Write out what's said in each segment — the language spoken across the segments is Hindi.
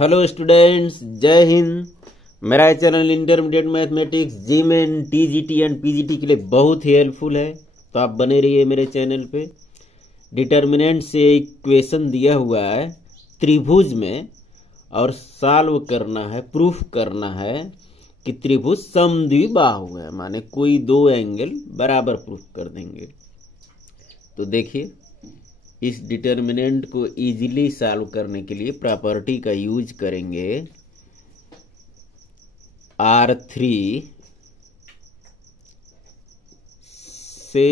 हेलो स्टूडेंट्स, जय हिंद। मेरा channel intermediate mathematics JEE Main TGT and PGT के लिए बहुत ही हेल्पफुल है, तो आप बने रहिए मेरे चैनल पे। डिटर्मिनेंट से इक्वेशन दिया हुआ है त्रिभुज में और सॉल्व करना है, प्रूफ करना है कि त्रिभुज समद्विबाहु है, माने कोई दो एंगल बराबर प्रूफ कर देंगे। तो देखिए, इस डिटर्मिनेंट को इजीली सॉल्व करने के लिए प्रॉपर्टी का यूज करेंगे। R3 से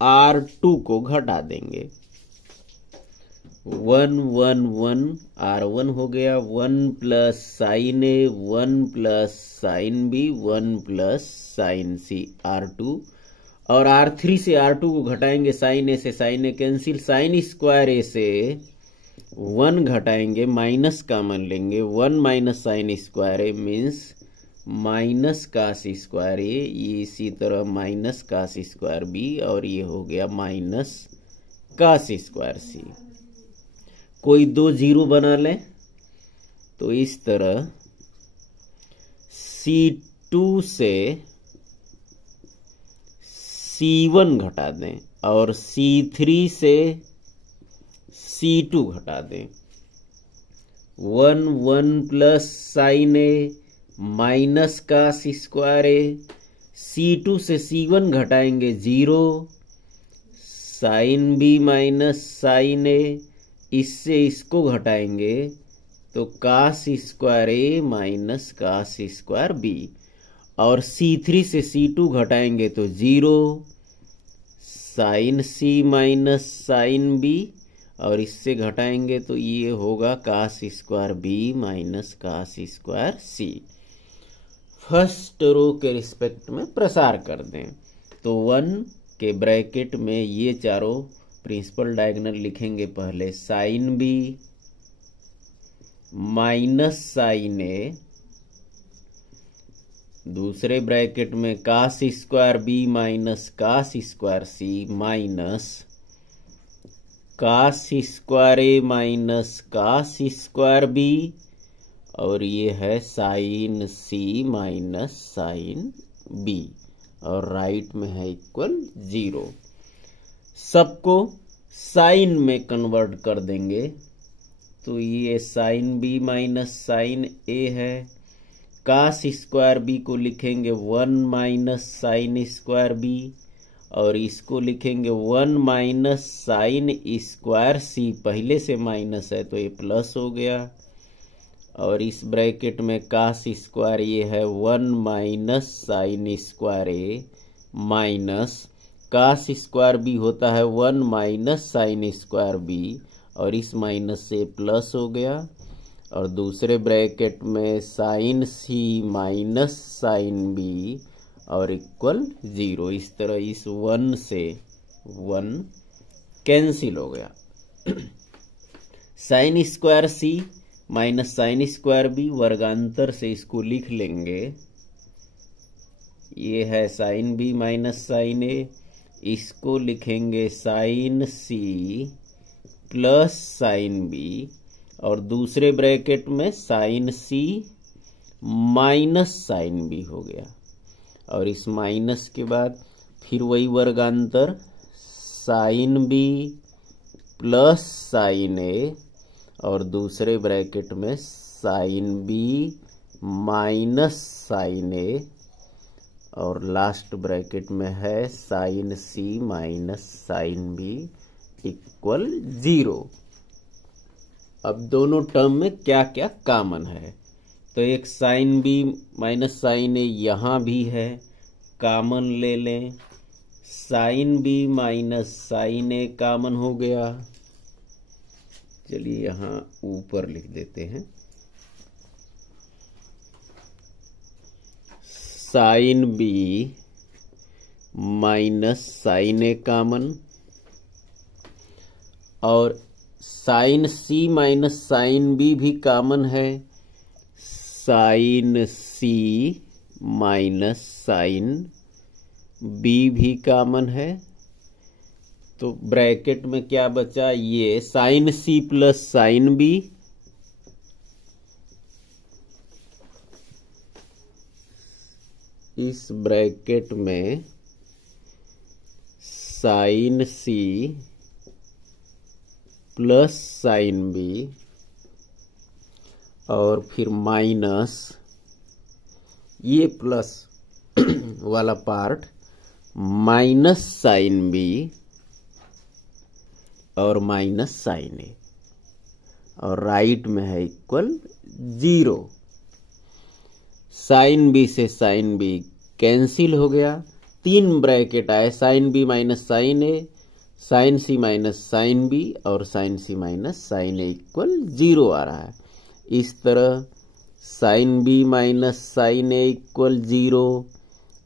R2 को घटा देंगे। 1 1 1 R1 हो गया, 1 plus sine A, 1 plus sine B, 1 plus sine C R2। और R3 से R2 को घटाएंगे, साइन ए से साइन ए कैंसिल, साइन स्क्वायर ए से 1 घटाएंगे, माइनस कॉमन लेंगे, 1 माइनस साइन स्क्वायर ए मीन्स माइनस कास स्क्वायर ए, ये इसी तरह माइनस कास स्क्वायर बी, और ये हो गया माइनस कास स्क्वायर सी। कोई दो जीरो बना लें तो इस तरह C2 से C1 घटा दें और C3 से C2 घटा दें। 1 1 plus sine A minus cos square A, C2 से C1 घटाएंगे 0, sine B minus sine A, इससे इसको घटाएंगे तो cos square A minus cos square B, और C3 से C2 घटाएंगे तो 0, sine C minus sine B, और इससे घटाएंगे तो ये होगा cos square B minus cos square C. First row के रिस्पेक्ट में प्रसार कर दें तो 1 के ब्रैकेट में ये चारों प्रिंसिपल डायगोनल लिखेंगे। पहले sine B minus sine A, दूसरे ब्रैकेट में cos square B minus cos square C, minus cos square A minus cos square B, और ये है sine C minus sine B, और राइट में है इक्वल 0। सबको साइन में कन्वर्ट कर देंगे तो ये sine B minus sine A है। कास स्क्वायर बी को लिखेंगे 1 माइनस साइन स्क्वायर बी, और इसको लिखेंगे 1 माइनस साइन स्क्वायर सी, पहले से माइनस है तो ये प्लस हो गया, और इस ब्रैकेट में कास स्क्वायर ये है 1 minus sine square A minus cos square B होता है 1 माइनस साइन स्क्वायर बी, और इस माइनस से प्लस हो गया, और दूसरे ब्रैकेट में sine C minus sine B और इक्वल 0। इस तरह इस 1 से 1 कैंसिल हो गया। Sine square C minus sine square B, वर्गांतर से इसको लिख लेंगे। ये है sine B minus sine A, इसको लिखेंगे sine C plus sine B, और दूसरे ब्रैकेट में sine C minus sine B हो गया, और इस माइनस के बाद फिर वही वर्गांतर, sine B plus sine A, और दूसरे ब्रैकेट में sine B minus sine A, और लास्ट ब्रैकेट में है sine C minus sine B equal 0। अब दोनों टर्म में क्या क्या कॉमन है, तो एक sine B minus sine A यहाँ भी है, कॉमन ले लें। Sine B minus sine A common हो गया, चलिए यहाँ ऊपर लिख देते हैं। Sine B minus sine A common, और sine C minus sine B भी कॉमन है, sine C minus sine B भी कॉमन है। तो ब्रैकेट में क्या बचा, ये sine C plus sine B इस ब्रैकेट में sine C plus sine B और फिर माइनस ये प्लस वाला पार्ट माइनस साइन बी और माइनस साइन ए और राइट में है इक्वल 0। साइन बी से साइन बी कैंसिल हो गया, 3 ब्रैकेट आए, साइन बी माइनस साइन ए, sign C minus sine B और साइन सी माइनस साइन ए इक्वल 0 आ रहा है। इस तरह साइन बी माइनस साइन ए इक्वल 0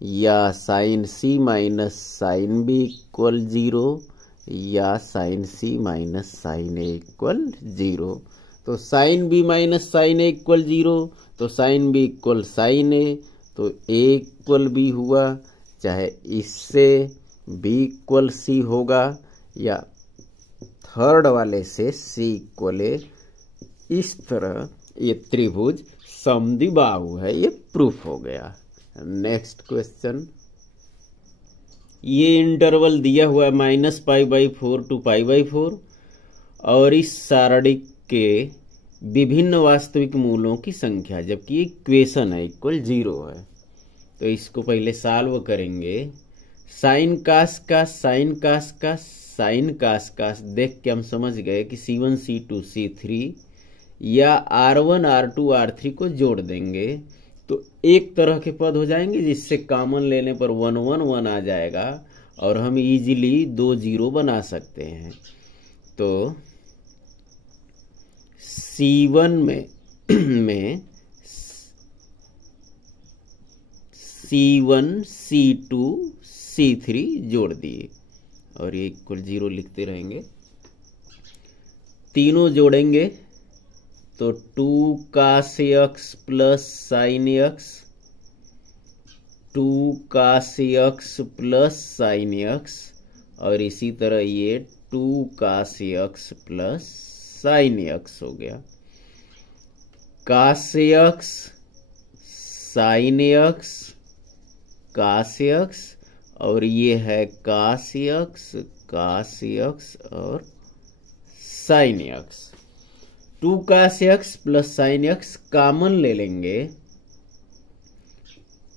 या sign C minus sine B equal 0 या साइन सी माइनस साइन ए इक्वल 0। तो साइन बी माइनस साइन ए इक्वल 0, तो साइन बी इक्वल साइन ए, तो ए इक्वल बी हुआ, चाहे इससे बी इक्वल सी होगा या थर्ड वाले से सी इक्वल ए। इस तरह ये त्रिभुज समद्विबाहु है, ये प्रूफ हो गया। नेक्स्ट क्वेश्चन, ये इंटरवल दिया हुआ है -π/4 to π/4 और इस सारणिक के विभिन्न वास्तविक मूलों की संख्या, जबकि इक्वेशन है इक्वल 0 है। तो इसको पहले सॉल्व करेंगे। साइन कास का साइन कास का साइन कास का देख के हम समझ गए कि C1 C2 C3 या R1 R2 R3 को जोड़ देंगे तो एक तरह के पद हो जाएंगे, जिससे कॉमन लेने पर 1 1 1 आ जाएगा और हम इजीली 2 0 बना सकते हैं। तो C1 में C1 C2 C3 जोड़ दिए और ये इक्वल 0 लिखते रहेंगे। तीनों जोड़ेंगे तो 2 cos x plus sine x, 2 cos x plus sine x और इसी तरह ये 2 cos x plus sine x हो गया। cos x sine x cos x और ये है cos x और sine x। 2 cos x plus sine x common ले लेंगे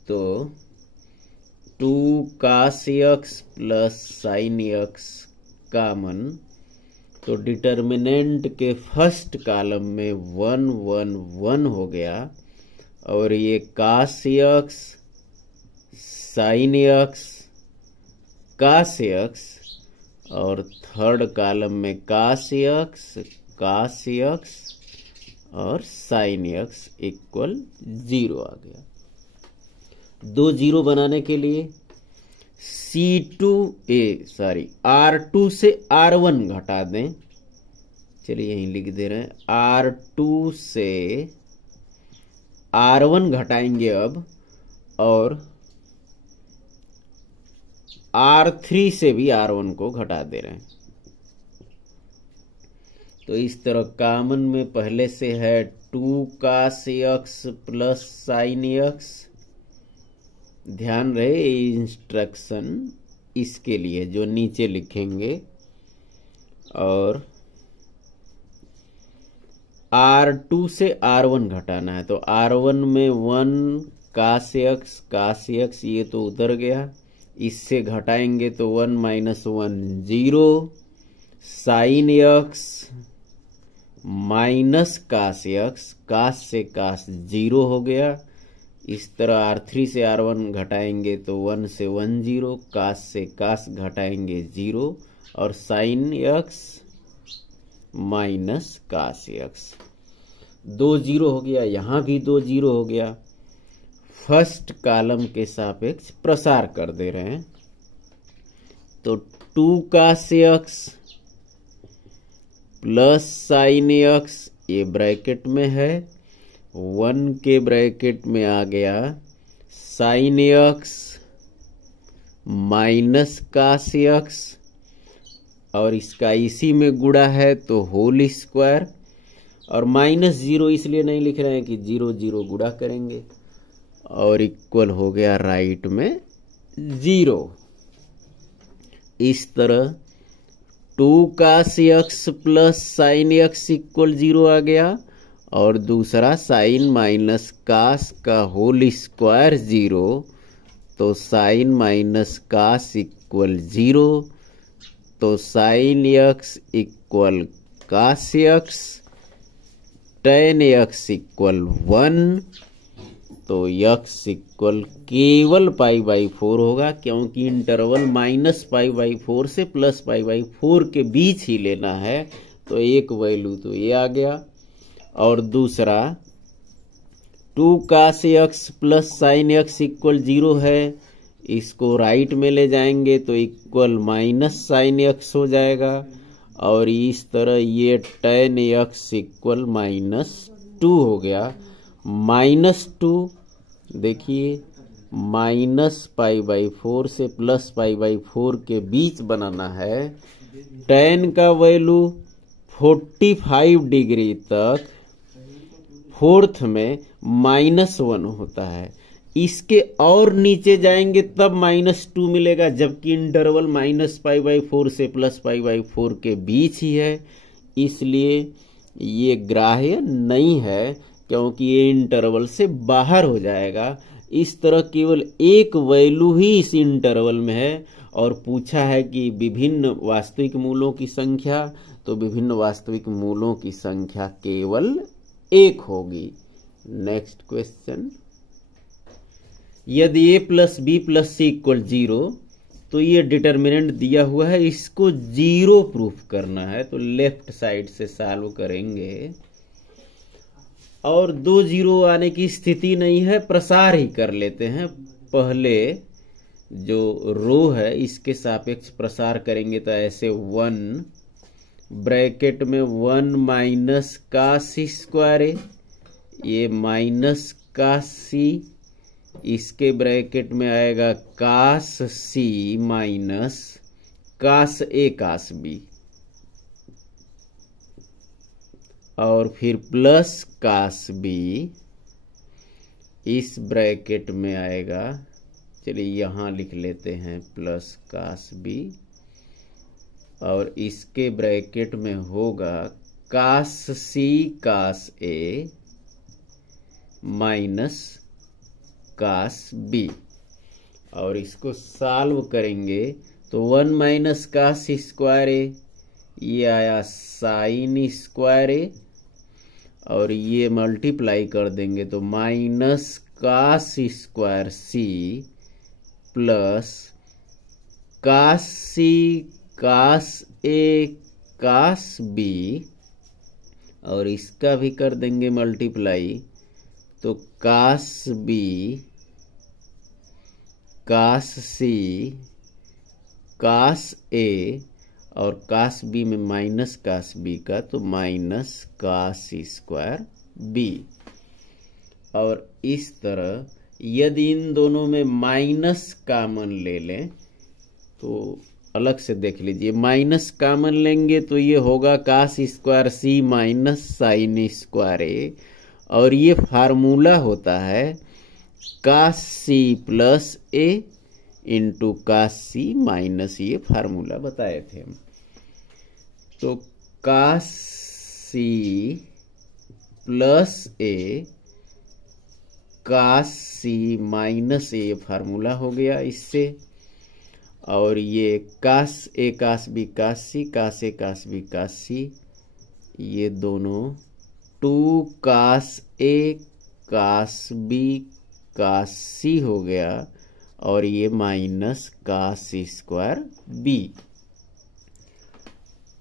तो 2 cos x plus sine x common, तो डिटर्मिनेंट के फर्स्ट कॉलम में 1 1 1 हो गया और ये cos x sine x cos x और थर्ड कॉलम में cos x और साइन x इक्वल 0 आ गया। 2 0 बनाने के लिए R2 से R1 घटा दें। चलिए यहीं लिख दे रहे हैं, R2 से R1 घटाएंगे अब, और R3 से भी R1 को घटा दे रहे हैं। तो इस तरह कॉमन में पहले से है 2 cos x plus sine x। ध्यान रहे इंस्ट्रक्शन इसके लिए जो नीचे लिखेंगे, और R2 से R1 घटाना है तो R1 में 1 cos x ये तो उतर गया, इससे घटाएंगे तो 1 - 1 0, sine x minus cos x, cos से cos 0 हो गया। इस तरह R3 से R1 घटाएंगे तो 1 से 1 0, cos से cos घटाएंगे 0 और sine x minus cos x। 2 0 हो गया, यहाँ भी 2 0 हो गया। फर्स्ट कॉलम के सापेक्ष प्रसार कर दे रहे हैं तो 2 cos x plus sine x ये ब्रैकेट में है, 1 के ब्रैकेट में आ गया sine x minus cos x और इसका इसी में गुणा है तो होल स्क्वायर, और -0 इसलिए नहीं लिख रहे हैं कि 0 0 गुणा करेंगे और इक्वल हो गया राइट में 0। इस तरह 2 cos x plus sine x equal 0 आ गया, और दूसरा साइन माइनस कास का होल स्क्वायर 0, तो साइन माइनस कास इक्वल 0, तो साइन x इक्वल कास x, टेन x इक्वल 1, तो x इक्वल केवल π/4 होगा, क्योंकि इंटरवल -π/4 से +π/4 के बीच ही लेना है, तो एक वैल्यू तो ये आ गया। और दूसरा 2 cos x plus sine x equal 0 है, इसको राइट में ले जाएंगे तो इक्वल माइनस साइन x हो जाएगा, और इस तरह ये टेन x इक्वल -2 हो गया। -2 देखिए -π/4 से +π/4 के बीच बनाना है। टेन का वैल्यू 45 डिग्री तक फोर्थ में -1 होता है, इसके और नीचे जाएंगे तब -2 मिलेगा, जबकि इंटरवल -π/4 से +π/4 के बीच ही है, इसलिए ये ग्राह्य नहीं है, क्योंकि ये इंटरवल से बाहर हो जाएगा। इस तरह केवल एक वैल्यू ही इस इंटरवल में है, और पूछा है कि विभिन्न वास्तविक मूलों की संख्या, तो विभिन्न वास्तविक मूलों की संख्या केवल 1 होगी। नेक्स्ट क्वेश्चन, यदि a plus b plus c equal 0, तो ये डिटर्मिनेंट दिया हुआ है, इसको 0 प्रूफ करना है, तो लेफ्ट साइड से सॉल्व करेंगे। और 2 0 आने की स्थिति नहीं है, प्रसार ही कर लेते हैं। पहले जो रो है इसके सापेक्ष प्रसार करेंगे, तो ऐसे 1 ब्रैकेट में 1 माइनस कास स्क्वायर ए, ये माइनस कास सी, इसके ब्रैकेट में आएगा कास C minus cos A cos B, और फिर प्लस कास बी, इस ब्रैकेट में आएगा, चलिए यहां लिख लेते हैं प्लस कास बी, और इसके ब्रैकेट में होगा कास सी कास ए माइनस कास बी, और इसको सॉल्व करेंगे तो 1 माइनस कास स्क्वायर ए, ये आया साइन स्क्वायर ए, और ये मल्टीप्लाई कर देंगे तो minus cos square C plus cos C cos A cos B, और इसका भी कर देंगे मल्टीप्लाई, तो कास बी कास सी कास ए, और कास बी में माइनस कास बी का, तो माइनस कास स्क्वायर बी। और इस तरह यदि इन दोनों में माइनस कॉमन ले लें, तो अलग से देख लीजिए, माइनस कॉमन लेंगे तो ये होगा cos square C minus sine square ए, और ये फार्मूला होता है कास सी प्लस ए इंटू कास सी माइनस, ये फार्मूला बताए थे हम। तो कास सी प्लस ए कास सी माइनस ए फार्मूला हो गया इससे, और ये cos A cos B cos C, cos A cos B cos सी, ये दोनों 2 cos A cos B cos सी हो गया, और ये माइनस कास स्क्वायर बी।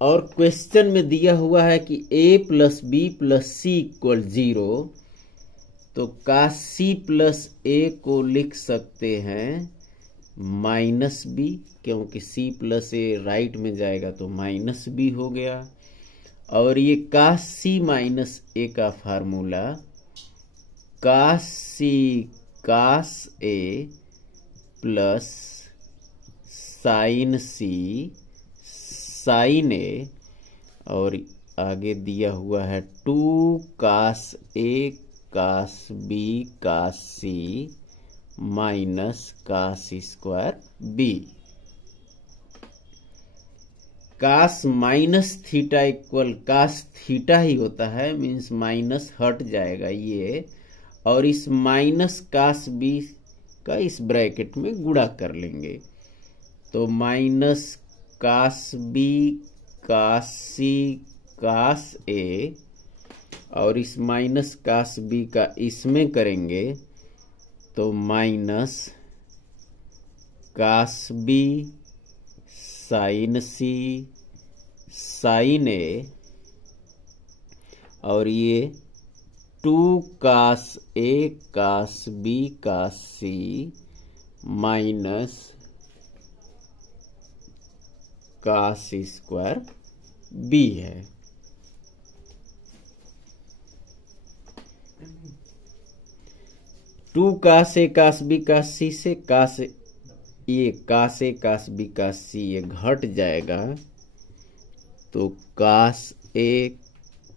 और क्वेश्चन में दिया हुआ है कि a plus b plus c equal 0, तो कास सी प्लस ए को लिख सकते हैं माइनस बी, क्योंकि सी प्लस ए राइट में जाएगा तो माइनस बी हो गया, और ये कास सी माइनस ए का formula cos C cos A plus sine C sine A, और आगे दिया हुआ है 2 cos A cos B cos C minus cos square B. Cos minus theta equal cos theta ही होता है, मीन्स माइनस हट जाएगा ये, और इस माइनस कास बी का इस ब्रैकेट में गुणा कर लेंगे। तो minus cos B cos C cos ए, और इस माइनस कास बी का इसमें करेंगे तो minus cos B sine C sine A, और ये 2 cos A cos B cos C minus cos square B है। Two cos A cos B cos C से कास ये cos A cos B cos सी ये घट जाएगा, तो कास ए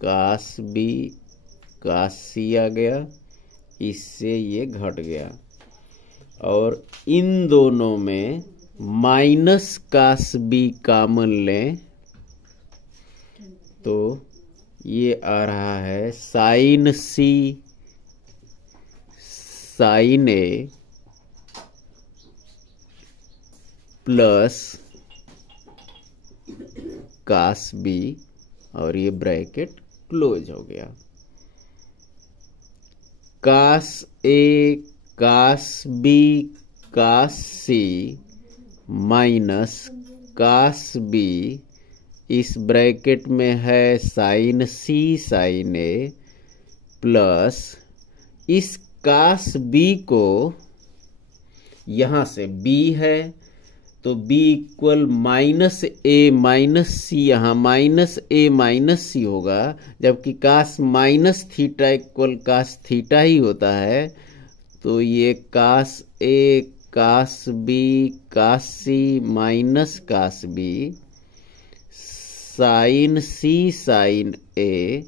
कास बी कास सी आ गया, इससे ये घट गया। और इन दोनों में माइनस कास बी कॉमन लें तो ये आ रहा है sine C sine A plus cos B, और ये ब्रैकेट क्लोज हो गया। Cos A cos B cos C minus cos B, इस ब्रैकेट में है sine C sine A plus इस कास बी को, यहां से बी है तो B equal minus A minus C, यहां माइनस ए माइनस सी होगा, जबकि cos minus theta equal cos theta ही होता है। तो ये cos A cos B cos C minus cos B sine C sine ए,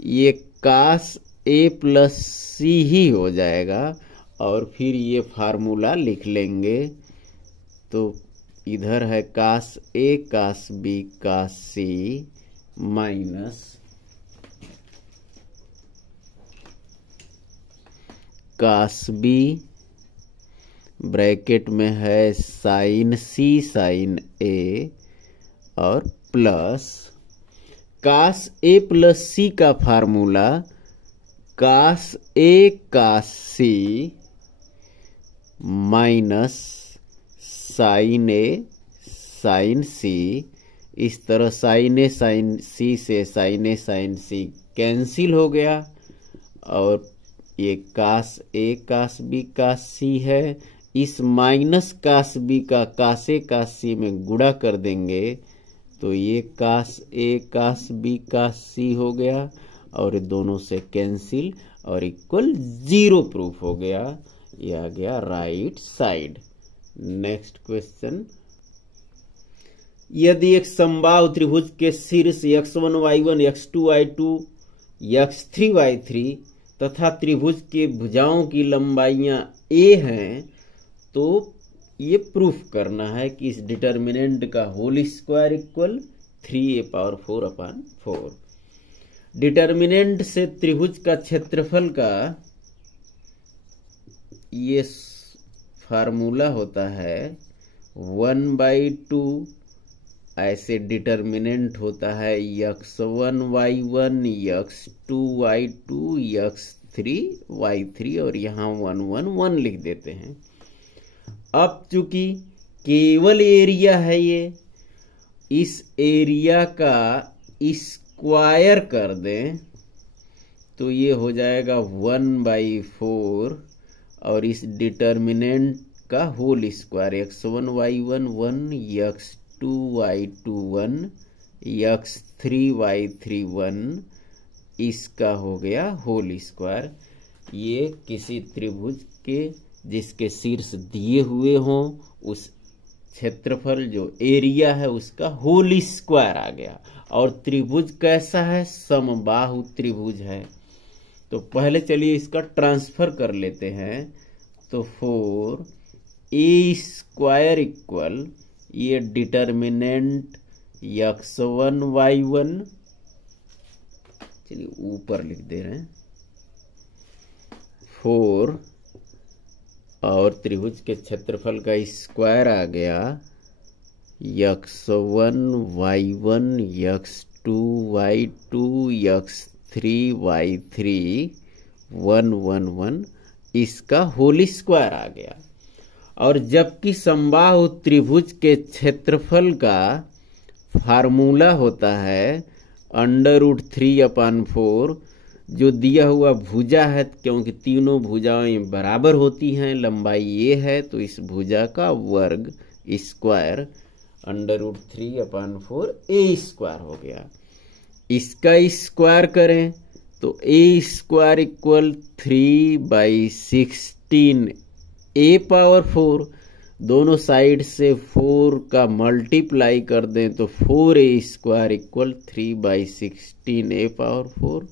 ये कास ए प्लस सी ही हो जाएगा, और फिर ये फार्मूला लिख लेंगे। तो इधर है कास A cos B cos C minus cos B, bracket में है साइन सी साइन ए, और प्लस कास ए प्लस सी का formula cos A cos C minus sine A sign सी। इस तरह साइन ए साइन सी से साइन ए साइन सी कैंसिल हो गया, और ये cos A cos B cos सी है। इस माइनस कास बी का कास ए कास सी में गुणा कर देंगे तो ये cos A cos B cos सी हो गया, और दोनों से कैंसिल, और इक्वल 0 प्रूफ हो गया। ये आ गया राइट साइड। नेक्स्ट क्वेश्चन, यदि एक समबाहु त्रिभुज के शीर्ष x1 y1 x2 y2 x3 y3 तथा त्रिभुज के भुजाओं की लंबाइयां a हैं, तो ये प्रूफ करना है कि इस डिटर्मिनेंट का whole square equal 3a⁴/4। Determinant से त्रिभुज का क्षेत्रफल का ये फार्मूला होता है 1/2, ऐसे डिटर्मिनेंट होता है x1 y1 x2 y2 x3 y3, और यहाँ 1 1 1 लिख देते हैं। अब चूंकि केवल एरिया है ये, इस एरिया का स्क्वायर कर दें तो ये हो जाएगा 1/4, और इस डिटर्मिनेंट का whole square x1 y1 1 x2 y2 1 x3 y3 1, इसका हो गया होल स्क्वायर। ये किसी त्रिभुज के जिसके शीर्ष दिए हुए हों उस क्षेत्रफल जो एरिया है उसका होल स्क्वायर आ गया। और त्रिभुज कैसा है? समबाहु त्रिभुज है। तो पहले चलिए इसका ट्रांसफर कर लेते हैं। तो 4a² इक्वल ये डिटर्मिनेंट x1 y1, चलिए ऊपर लिख दे रहे हैं 4 और त्रिभुज के क्षेत्रफल का स्क्वायर आ गया x1 y1 x2 y2 x3 y3 1 1 1, इसका होल स्क्वायर आ गया। और जबकि समबाहु त्रिभुज के क्षेत्रफल का फार्मूला होता है √3/4, जो दिया हुआ भुजा है, क्योंकि तीनों भुजाएं बराबर होती हैं, लंबाई ये है, तो इस भुजा का वर्ग स्क्वायर √3/4a² हो गया। इसका स्क्वायर करें तो a² इक्वल 3/16a⁴, दोनों साइड से 4 का मल्टीप्लाई कर दें तो 4a² इक्वल 3/16a⁴,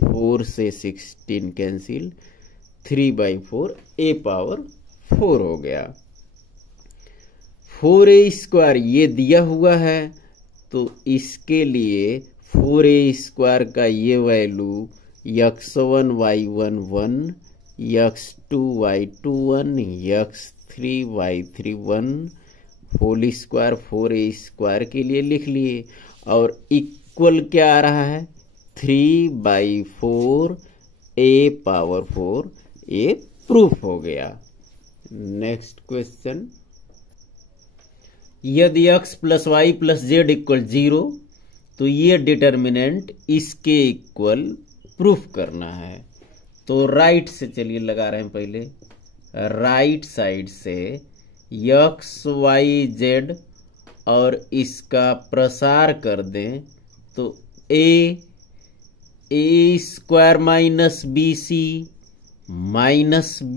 4 से 16 कैंसिल, 3/4a⁴ हो गया। 4a² ये दिया हुआ है, तो इसके लिए 4a² का ये value x1 y1 1, x2 y2 1, x3 y3 1 whole square 4a² के लिए लिख लिए। और इक्वल क्या आ रहा है 3/4a⁴, ये प्रूफ हो गया। नेक्स्ट क्वेश्चन, यदि x + y + z इक्वल 0, तो ये डिटर्मिनेंट इसके इक्वल प्रूफ करना है। तो राइट से चलिए लगा रहे हैं, पहले राइट साइड से x y z और इसका प्रसार कर दें तो a² - bc minus b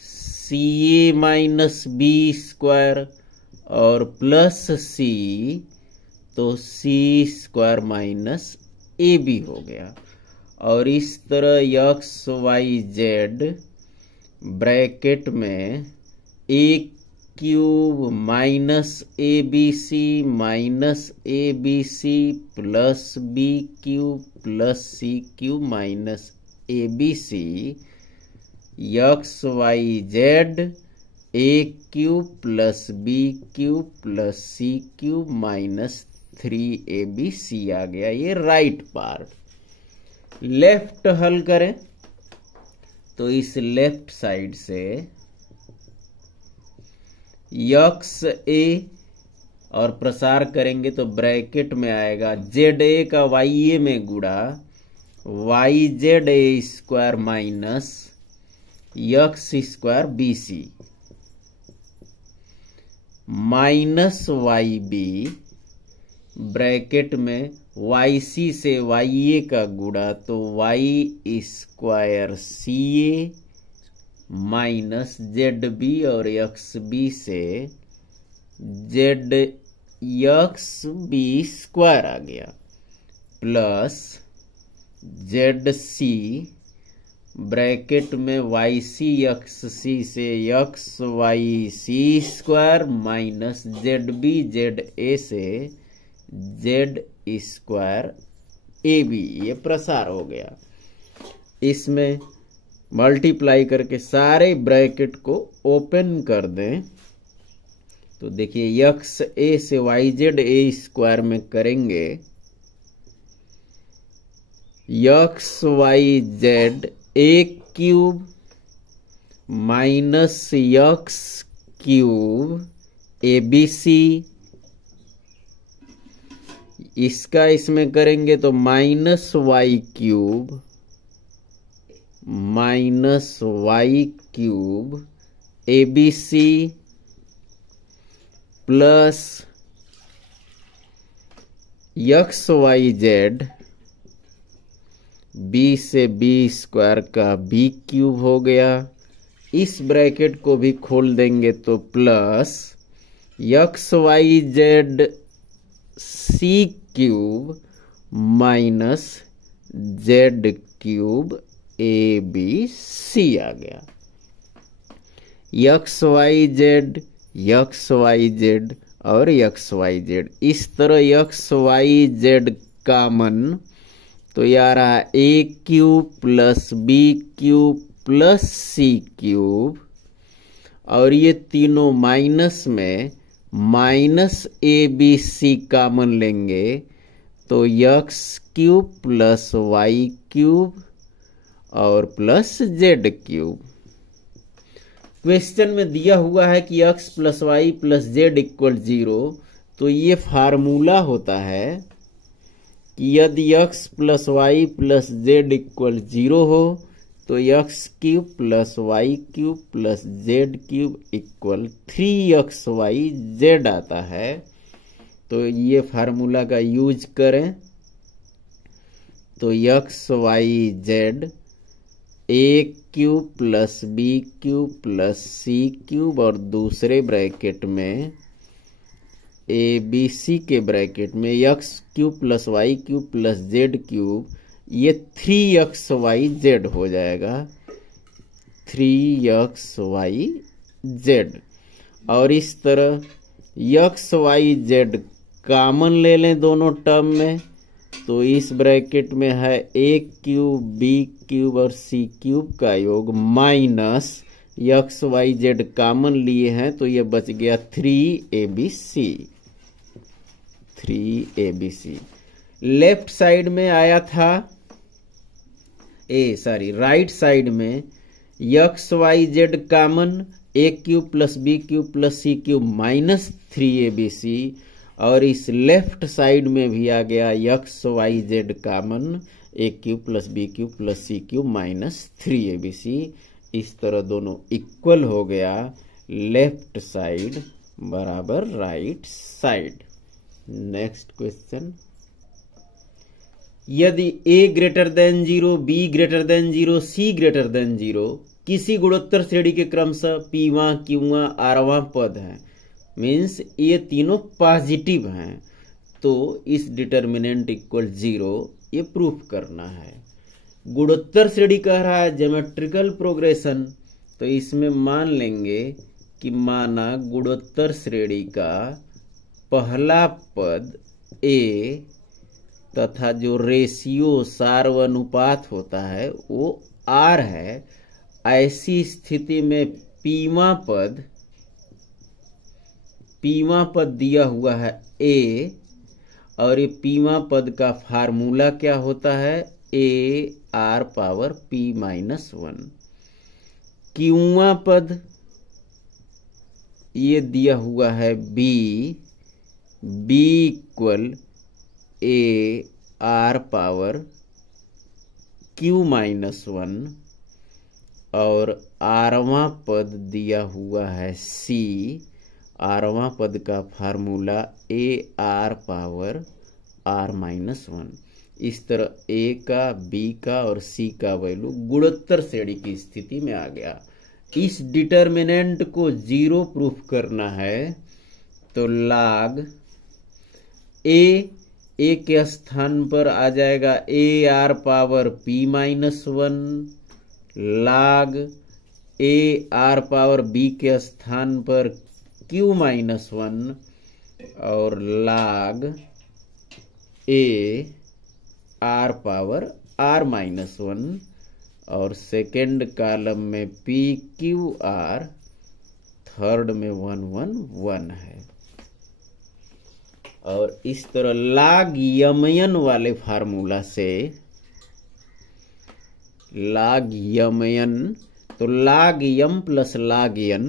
ca - b² और प्लस c, तो c² - ab हो गया। और इस तरह x y z ब्रैकेट में a³ - abc plus b³ plus c³ abc, x y z a³ plus b³ plus c³ -3abc आ गया, ये राइट पार्ट। लेफ्ट हल करें तो इस लेफ्ट साइड से xa और प्रसार करेंगे तो ब्रैकेट में आएगा za का ya में गुणा yza² minus x² bc minus yb bracket में yc से ya का गुणा तो y² ca माइनस zb और xb से zxb² आ गया प्लस zc ब्रैकेट में ycxc से xyc² माइनस zb za से z² ab, ये प्रसार हो गया। इसमें मल्टीप्लाई करके सारे ब्रैकेट को ओपन कर दें तो देखिए xa से yza² में करेंगे xyz a³ minus x³ abc, इसका इसमें करेंगे तो -y³ abc plus xyz b से b² का b³ हो गया। इस ब्रैकेट को भी खोल देंगे तो plus xyz c³ minus z³ cube A B C आ गया। एक्स वाई जेड और एक्स वाई जेड, इस तरह एक्स वाई जेड कॉमन तो ये आ रहा है A cube plus B cube plus C cube, और ये तीनों माइनस में minus A B C common लेंगे तो X cube plus Y cube और प्लस जेड क्यूब। क्वेश्चन में दिया हुआ है कि x plus Y plus Z equal 0, तो ये फार्मूला होता है कि यदि x plus Y plus Z equal 0 हो तो X cube plus Y cube plus Z cube equal 3xyz आता है। तो ये फार्मूला का यूज करें तो x Y z a cube plus B cube plus C cube और दूसरे ब्रैकेट में ए बी सी के ब्रैकेट में x cube plus Y cube plus Z cube, ये 3xyz हो जाएगा, 3xyz। और इस तरह xyz कॉमन ले लें दोनों टर्म में, तो इस ब्रैकेट में है ए क्यूब बी क्यूब और सी क्यूब का योग माइनस xyz कॉमन लिए हैं तो ये बच गया 3abc। लेफ्ट साइड में आया था राइट साइड में xyz common A cube plus B cube plus C cube minus 3abc, और इस लेफ्ट साइड में भी आ गया xyz common A cube plus B cube plus C cube minus 3abc। इस तरह दोनों इक्वल हो गया, लेफ्ट साइड बराबर राइट साइड। नेक्स्ट क्वेश्चन, यदि a greater than 0, b greater than 0, c greater than 0 किसी गुणोत्तर श्रेणी के क्रमशः pवां क्यूवां आरवां पद है, मीन्स ये तीनों पॉजिटिव हैं, तो इस डिटर्मिनेंट इक्वल 0 ये प्रूफ करना है। गुणोत्तर श्रेणी कह रहा है ज्योमेट्रिकल प्रोग्रेशन, तो इसमें मान लेंगे कि माना गुणोत्तर श्रेणी का पहला पद a तथा जो रेशियो सार्वनुपात होता है वो r है। ऐसी स्थिति में पीवा पद दिया हुआ है a, और ये पीवा पद का फार्मूला क्या होता है a r power p minus 1। क्यूवा पद ये दिया हुआ है b equal a r power q minus 1, और आरवां पद दिया हुआ है c, आरवां पद का formula a r power r minus 1। इस तरह a का b का और c का वैल्यू गुणोत्तर श्रेणी की स्थिति में आ गया। इस डिटर्मिनेंट को 0 प्रूफ करना है तो log a के स्थान पर आ जाएगा a r power p minus 1, log a r power b के स्थान पर q माइनस 1 और log a r power r minus 1, और सेकेंड कॉलम में p q r, थर्ड में 1 1 1 है। और इस तरह log यमयन वाले फार्मूला से log यमयन, तो log m plus log n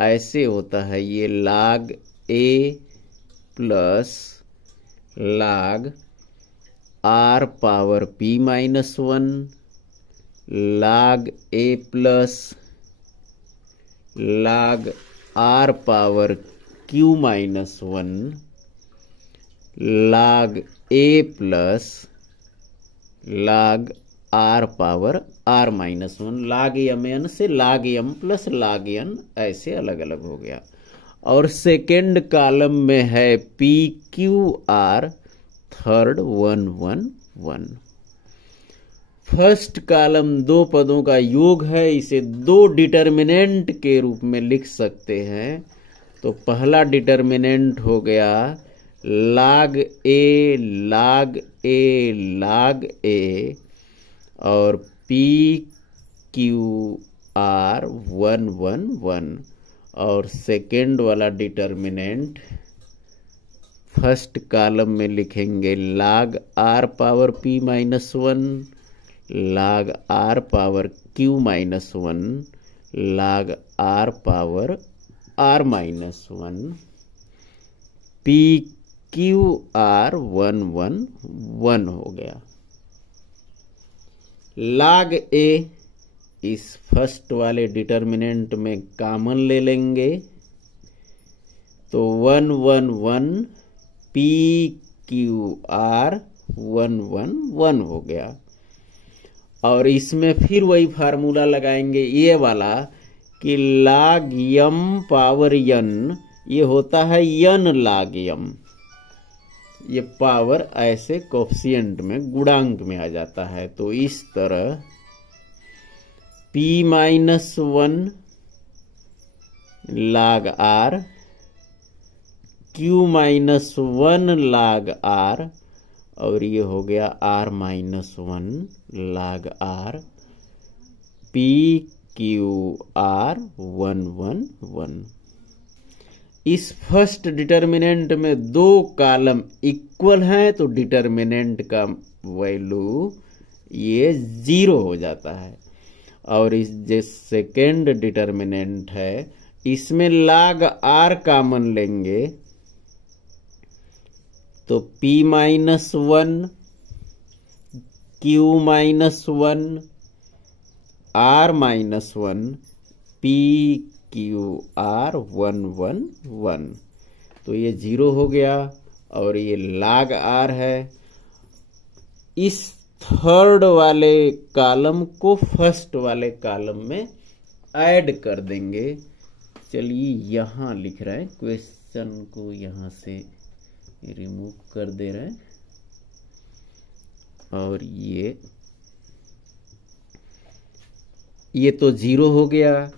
ऐसे होता है, ये log a plus log r power p minus 1, log a plus log r power q minus 1, log a plus log r power r minus 1, log mn से log m plus log n ऐसे अलग अलग हो गया। और सेकेंड कॉलम में है p q r, third 1 1 1। First column दो पदों का योग है, इसे दो डिटर्मिनेंट के रूप में लिख सकते हैं। तो पहला डिटर्मिनेंट हो गया log a log a log a और p q r 1 1 1 और सेकेंड वाला डिटर्मिनेंट फर्स्ट कॉलम में लिखेंगे log r power p minus 1 log r power q minus 1 log r power r minus 1 p q r 1 1 1 हो गया। log a इस फर्स्ट वाले डिटर्मिनेंट में कॉमन ले लेंगे तो 1 1 1 p q r 1 1 1 हो गया। और इसमें फिर वही फार्मूला लगाएंगे ये वाला कि log m पावर n ये होता है n log m, ये पावर ऐसे कोफिशिएंट में गुणांक में आ जाता है। तो इस तरह p minus 1 log r q minus 1 log r और ये हो गया r minus 1 log r p q r 1 1 1। इस फर्स्ट डिटर्मिनेंट में दो कॉलम इक्वल हैं तो डिटर्मिनेंट का वैल्यू ये 0 हो जाता है। और इस जो सेकेंड डिटर्मिनेंट है इसमें log r कॉमन लेंगे तो p minus 1 q minus 1 r minus 1 p q r 1 1 1। तो ये 0 हो गया और ये log r है। इस थर्ड वाले कॉलम को फर्स्ट वाले कॉलम में ऐड कर देंगे। चलिए यहाँ लिख रहे हैं, क्वेश्चन को यहाँ से रिमूव कर दे रहे हैं और ये तो 0 हो गया।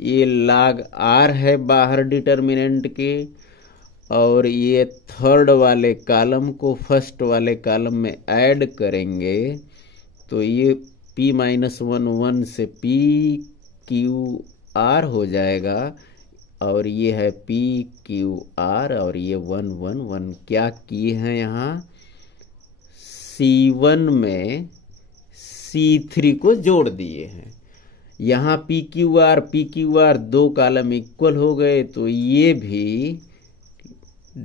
ये log r है बाहर डिटर्मिनेंट के और ये थर्ड वाले कॉलम को फर्स्ट वाले कॉलम में ऐड करेंगे तो ये p माइनस 1 1 से p q r हो जाएगा और ये है p q r और ये 1 1 1। क्या किए हैं यहाँ C1 में C3 को जोड़ दिए हैं। यहाँ p q r दो कॉलम इक्वल हो गए तो ये भी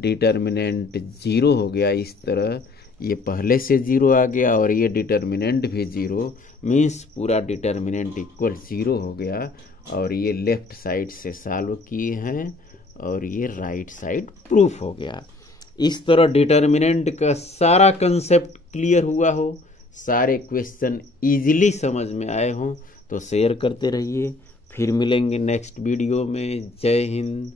डिटर्मिनेंट 0 हो गया। इस तरह ये पहले से 0 आ गया और ये डिटर्मिनेंट भी 0 मीन्स पूरा डिटर्मिनेंट इक्वल 0 हो गया। और ये लेफ्ट साइड से सॉल्व किए हैं और ये राइट साइड प्रूफ हो गया। इस तरह डिटर्मिनेंट का सारा कंसेप्ट क्लियर हुआ हो, सारे क्वेश्चन इजीली समझ में आए हों तो शेयर करते रहिए। फिर मिलेंगे नेक्स्ट वीडियो में। जय हिंद।